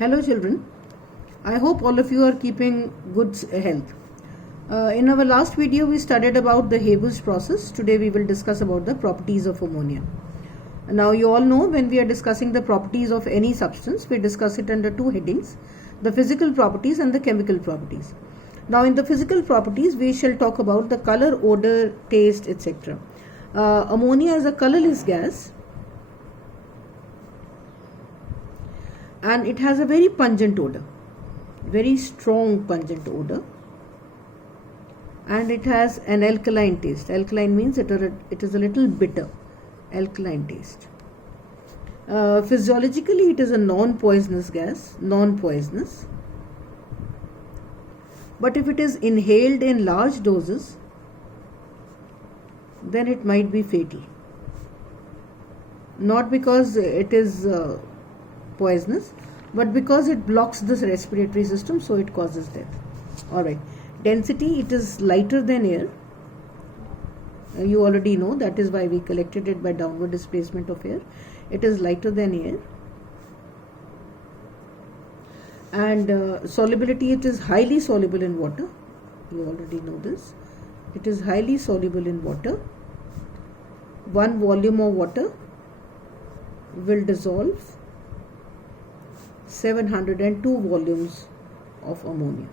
Hello children, I hope all of you are keeping good health. In our last video we studied about the Haber's process. Today we will discuss about the properties of ammonia. Now you all know when we are discussing the properties of any substance, we discuss it under two headings, the physical properties and the chemical properties. Now in the physical properties we shall talk about the color, odor, taste, etc. Ammonia is a colorless gas and it has a very pungent odor, very strong pungent odor, and it has an alkaline taste. Alkaline means it is a little bitter, alkaline taste. Physiologically it is a non-poisonous gas, non-poisonous, but if it is inhaled in large doses then it might be fatal, not because it is poisonous, but because it blocks the respiratory system, so it causes death. Alright, density, it is lighter than air. You already know, that is why we collected it by downward displacement of air. It is lighter than air. And solubility, it is highly soluble in water. You already know this. It is highly soluble in water. 1 volume of water will dissolve 702 volumes of ammonia.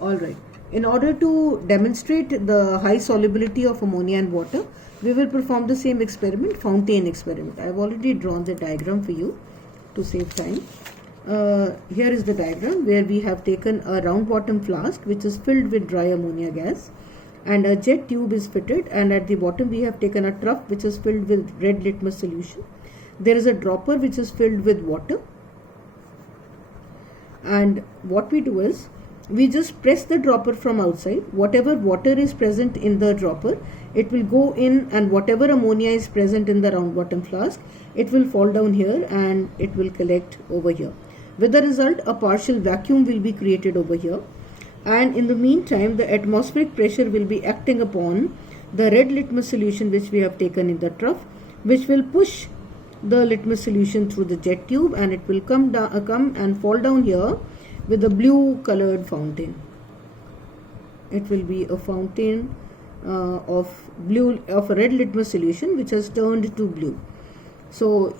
Alright, in order to demonstrate the high solubility of ammonia in water, we will perform the same experiment, fountain experiment. I have already drawn the diagram for you to save time. Here is the diagram where we have taken a round bottom flask which is filled with dry ammonia gas, and a jet tube is fitted, and at the bottom we have taken a trough which is filled with red litmus solution. There is a dropper which is filled with water, and what we do is we just press the dropper from outside. Whatever water is present in the dropper, it will go in, and whatever ammonia is present in the round bottom flask, it will fall down here and it will collect over here. With the result, a partial vacuum will be created over here, and in the meantime the atmospheric pressure will be acting upon the red litmus solution which we have taken in the trough, which will push the litmus solution through the jet tube, and it will come and fall down here with a blue colored fountain. It will be a fountain of a red litmus solution which has turned to blue. So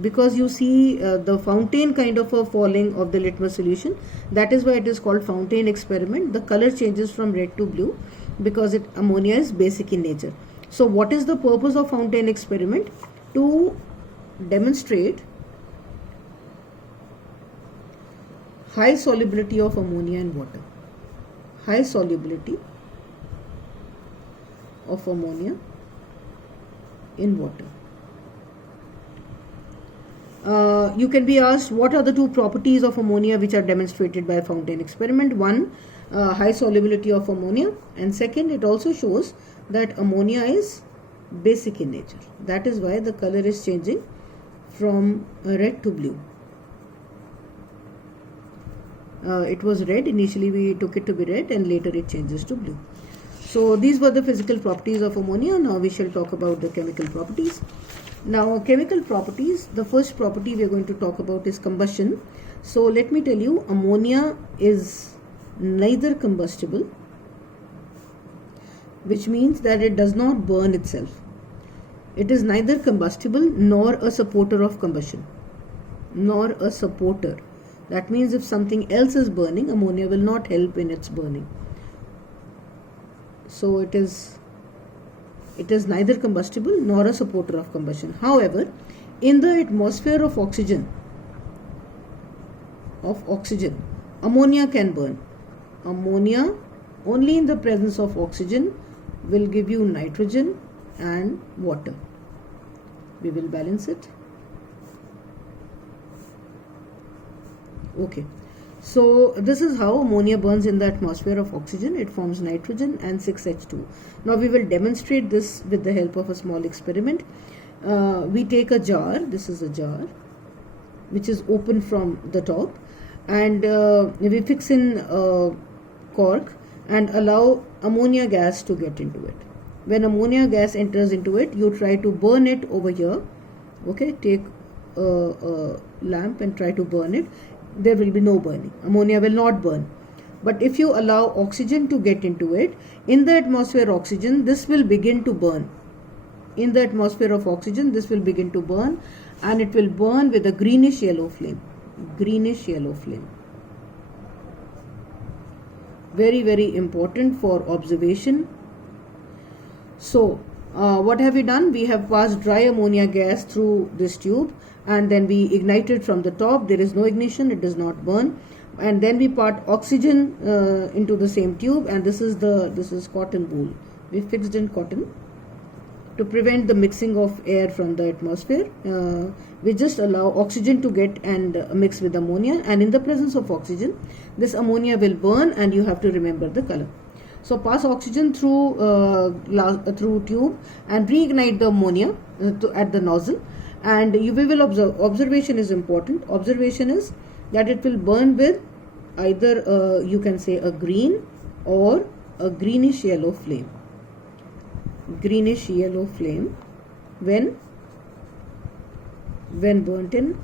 because you see the fountain kind of a falling of the litmus solution, that is why it is called fountain experiment. The color changes from red to blue because ammonia is basic in nature. So what is the purpose of fountain experiment? To demonstrate high solubility of ammonia in water. High solubility of ammonia in water. You can be asked, what are the two properties of ammonia which are demonstrated by a fountain experiment? One, high solubility of ammonia, and second, it also shows that ammonia is basic in nature. That is why the color is changing from red to blue. It was red, initially we took it to be red, and later it changes to blue. So these were the physical properties of ammonia. Now we shall talk about the chemical properties. Now chemical properties, the first property we are going to talk about is combustion. So let me tell you, ammonia is neither combustible, which means that it does not burn itself. It is neither combustible nor a supporter of combustion. Nor a supporter. That means if something else is burning, ammonia will not help in its burning. So it is neither combustible nor a supporter of combustion. However, in the atmosphere of oxygen, ammonia can burn. Ammonia, only in the presence of oxygen, will give you nitrogen and water. We will balance it. Okay. So this is how ammonia burns in the atmosphere of oxygen. It forms nitrogen and 6H2. Now we will demonstrate this with the help of a small experiment. We take a jar. This is a jar which is open from the top, and we fix in a cork and allow ammonia gas to get into it. When ammonia gas enters into it, you try to burn it over here. Okay, take a lamp and try to burn it, there will be no burning. Ammonia will not burn. But if you allow oxygen to get into it, in the atmosphere oxygen, this will begin to burn. In the atmosphere of oxygen, this will begin to burn, and it will burn with a greenish yellow flame. Greenish yellow flame. Very, very important for observation. So, what have we done? We have passed dry ammonia gas through this tube, and then we ignite it from the top. There is no ignition, it does not burn. And then we part oxygen into the same tube, and this is cotton wool. We fixed in cotton to prevent the mixing of air from the atmosphere. We just allow oxygen to get and mix with ammonia, and in the presence of oxygen, this ammonia will burn, and you have to remember the color. So pass oxygen through tube and reignite the ammonia at the nozzle, and you will observe. Observation is important. Observation is that it will burn with either you can say a green or a greenish yellow flame. Greenish yellow flame when burnt in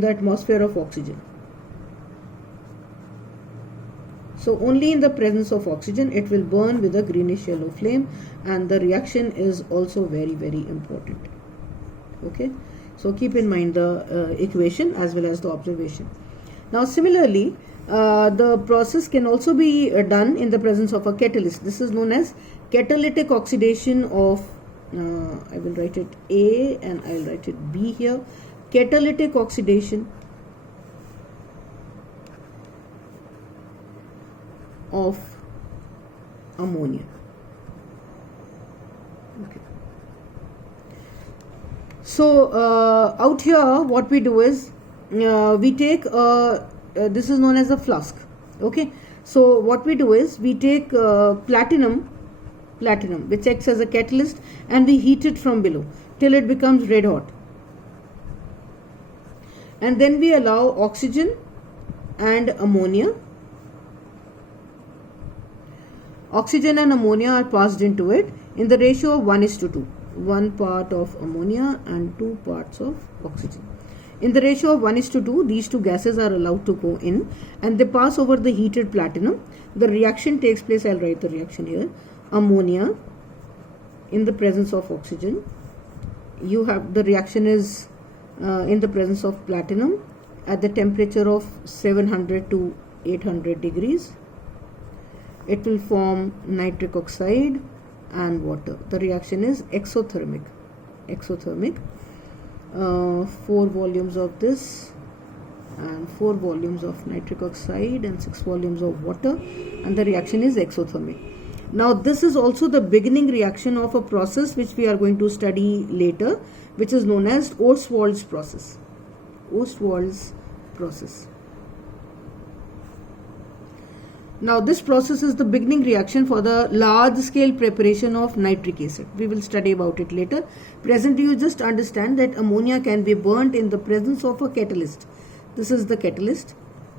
the atmosphere of oxygen. So only in the presence of oxygen it will burn with a greenish yellow flame, and the reaction is also very, very important. Okay, so keep in mind the equation as well as the observation. Now similarly, the process can also be done in the presence of a catalyst. This is known as catalytic oxidation of, I will write it A and I will write it B here. Catalytic oxidation of ammonia. Okay. So out here what we do is we take this is known as a flask. Okay, so what we do is we take platinum which acts as a catalyst, and we heat it from below till it becomes red hot, and then we allow oxygen and ammonia. Oxygen and ammonia are passed into it in the ratio of 1:2. 1 part of ammonia and 2 parts of oxygen. In the ratio of 1:2, these two gases are allowed to go in, and they pass over the heated platinum. The reaction takes place. I'll write the reaction here. Ammonia in the presence of oxygen. You have the reaction is in the presence of platinum at the temperature of 700 to 800 degrees. It will form nitric oxide and water. The reaction is exothermic. 4 volumes of this and 4 volumes of nitric oxide and 6 volumes of water, and the reaction is exothermic. Now this is also the beginning reaction of a process which we are going to study later, which is known as Ostwald's process. Ostwald's process. Now this process is the beginning reaction for the large scale preparation of nitric acid. We will study about it later. Presently you just understand that ammonia can be burnt in the presence of a catalyst. This is the catalyst.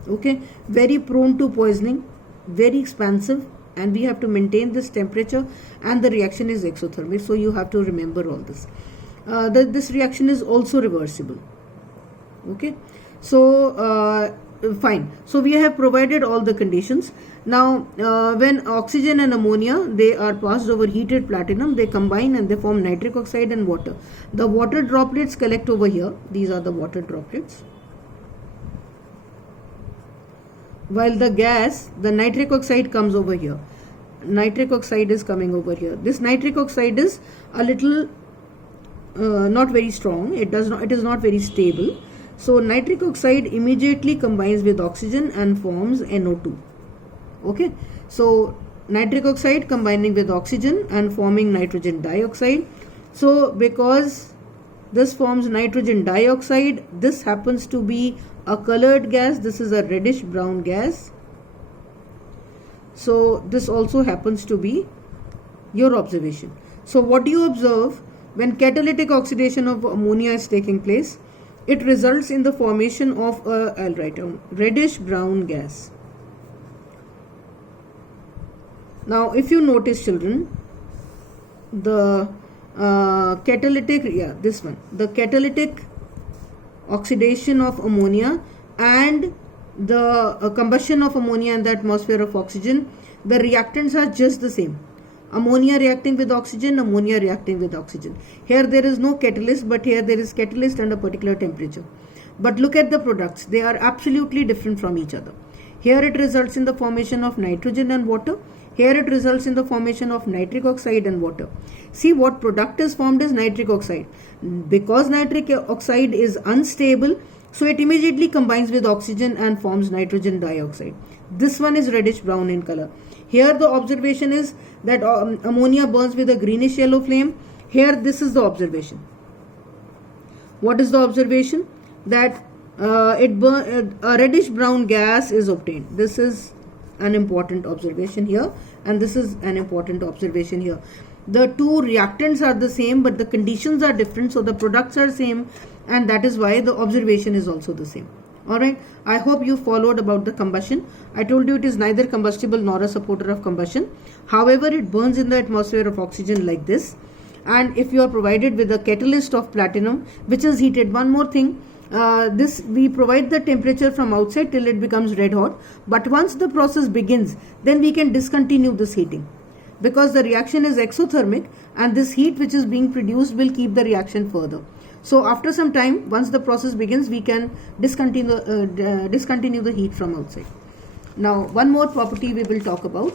Okay, very prone to poisoning, very expansive, and we have to maintain this temperature, and the reaction is exothermic. So you have to remember all this. This reaction is also reversible. Okay, so fine. So we have provided all the conditions. Now when oxygen and ammonia, they are passed over heated platinum, they combine and they form nitric oxide and water. The water droplets collect over here. These are the water droplets, while the gas, the nitric oxide, comes over here. Nitric oxide is coming over here. This nitric oxide is a little not very strong. It is not very stable. So nitric oxide immediately combines with oxygen and forms NO2. Okay, so nitric oxide combining with oxygen and forming nitrogen dioxide. So because this forms nitrogen dioxide, this happens to be a colored gas. This is a reddish brown gas. So this also happens to be your observation. So what do you observe when catalytic oxidation of ammonia is taking place? It results in the formation of a, I'll write down, reddish brown gas. Now if you notice, children, the catalytic, this one, the catalytic oxidation of ammonia and the combustion of ammonia in the atmosphere of oxygen, the reactants are just the same. Ammonia reacting with oxygen, ammonia reacting with oxygen. Here there is no catalyst, but here there is catalyst and a particular temperature. But look at the products, they are absolutely different from each other. Here it results in the formation of nitrogen and water. Here it results in the formation of nitric oxide and water. See, what product is formed is nitric oxide. Because nitric oxide is unstable, so it immediately combines with oxygen and forms nitrogen dioxide. This one is reddish brown in color. Here the observation is that ammonia burns with a greenish yellow flame. Here this is the observation. What is the observation? That a reddish brown gas is obtained. This is an important observation here, and this is an important observation here. The two reactants are the same, but the conditions are different, so the products are same, and that is why the observation is also the same. Alright, I hope you followed about the combustion. I told you it is neither combustible nor a supporter of combustion. However, it burns in the atmosphere of oxygen like this, and if you are provided with a catalyst of platinum which is heated, one more thing, this we provide the temperature from outside till it becomes red hot, but once the process begins, then we can discontinue this heating, because the reaction is exothermic and this heat which is being produced will keep the reaction further. So after some time, once the process begins, we can discontinue the heat from outside. Now one more property we will talk about,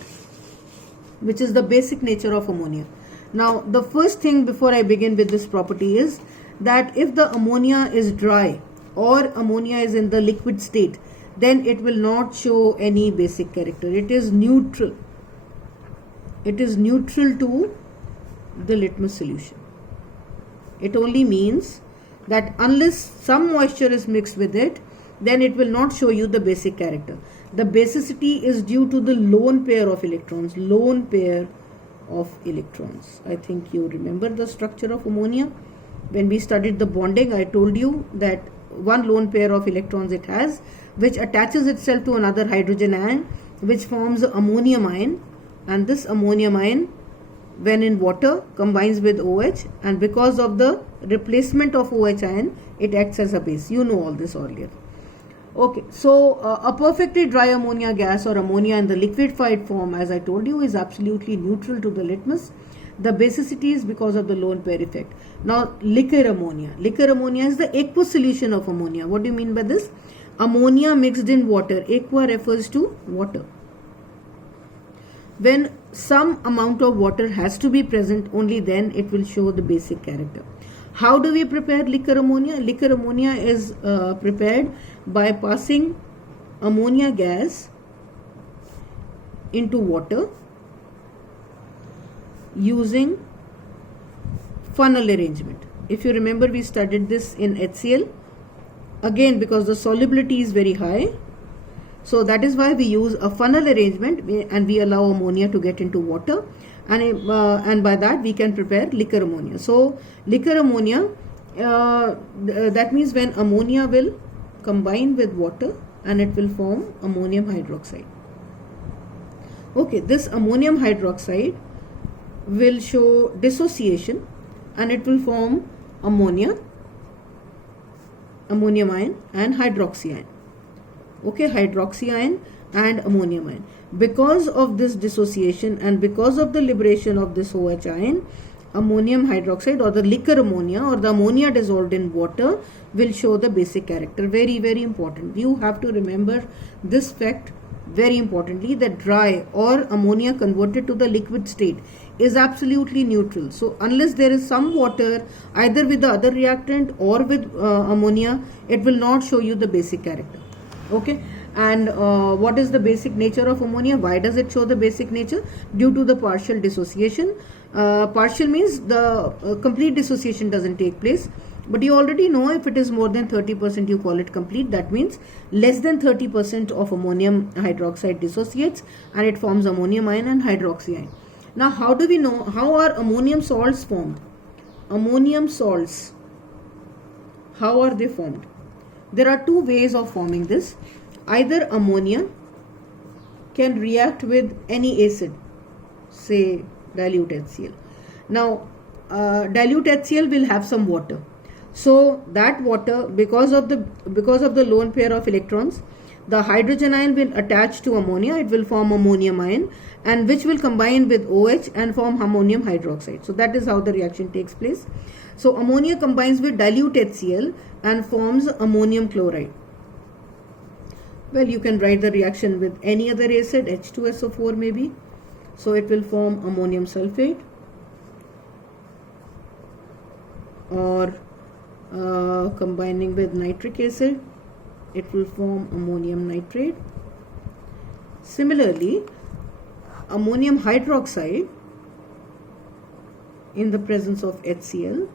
which is the basic nature of ammonia. Now the first thing before I begin with this property is that if the ammonia is dry or ammonia is in the liquid state, then it will not show any basic character. It is neutral. It is neutral to the litmus solution. It only means that unless some moisture is mixed with it, then it will not show you the basic character. The basicity is due to the lone pair of electrons. Lone pair of electrons. I think you remember the structure of ammonia. When we studied the bonding, I told you that one lone pair of electrons it has, which attaches itself to another hydrogen ion, which forms the ammonium ion, and this ammonium ion, when in water, combines with OH, and because of the replacement of OH ion, it acts as a base. You know all this earlier. Okay, so a perfectly dry ammonia gas or ammonia in the liquefied form, as I told you, is absolutely neutral to the litmus. The basicity is because of the lone pair effect. Now, liquor ammonia. Liquor ammonia is the aqueous solution of ammonia. What do you mean by this? Ammonia mixed in water. Aqua refers to water. When some amount of water has to be present, only then it will show the basic character. How do we prepare liquor ammonia? Liquor ammonia is prepared by passing ammonia gas into water using funnel arrangement. If you remember, we studied this in HCl. Again, because the solubility is very high, so that is why we use a funnel arrangement, and we allow ammonia to get into water, and by that we can prepare liquor ammonia. So liquor ammonia, that means when ammonia will combine with water and it will form ammonium hydroxide. Okay, this ammonium hydroxide will show dissociation and it will form ammonium ion and hydroxy ion. Okay, hydroxy ion and ammonium ion. Because of this dissociation and because of the liberation of this OH ion, ammonium hydroxide or the liquor ammonia or the ammonia dissolved in water will show the basic character. Very, very important. You have to remember this fact very importantly, that dry or ammonia converted to the liquid state is absolutely neutral. So unless there is some water either with the other reactant or with ammonia, it will not show you the basic character. Okay, and what is the basic nature of ammonia? Why does it show the basic nature? Due to the partial dissociation. Partial means the complete dissociation doesn't take place. But you already know if it is more than 30%, you call it complete. That means less than 30% of ammonium hydroxide dissociates and it forms ammonium ion and hydroxy ion. Now, how do we know? How are ammonium salts formed? Ammonium salts, how are they formed? There are two ways of forming this. Either ammonia can react with any acid, say dilute HCl. Now, dilute HCl will have some water. So that water, because of the lone pair of electrons, the hydrogen ion will attach to ammonia. It will form ammonium ion, and which will combine with OH and form ammonium hydroxide. So that is how the reaction takes place. So ammonia combines with dilute HCl and forms ammonium chloride. Well, you can write the reaction with any other acid, H2SO4 maybe. So it will form ammonium sulfate, or combining with nitric acid, it will form ammonium nitrate. Similarly, ammonium hydroxide in the presence of HCl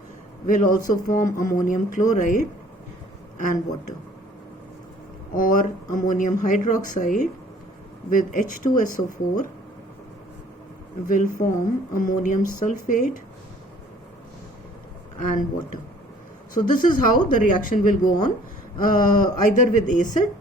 will also form ammonium chloride and water, or ammonium hydroxide with H2SO4 will form ammonium sulfate and water. So this is how the reaction will go on, either with acid,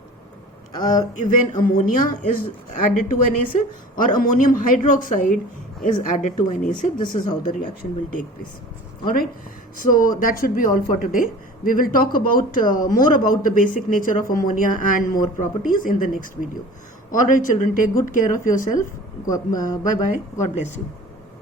when ammonia is added to an acid, or ammonium hydroxide is added to an acid. This is how the reaction will take place. Alright, so that should be all for today. We will talk about more about the basic nature of ammonia and more properties in the next video. Alright children, take good care of yourself. Bye bye. God bless you.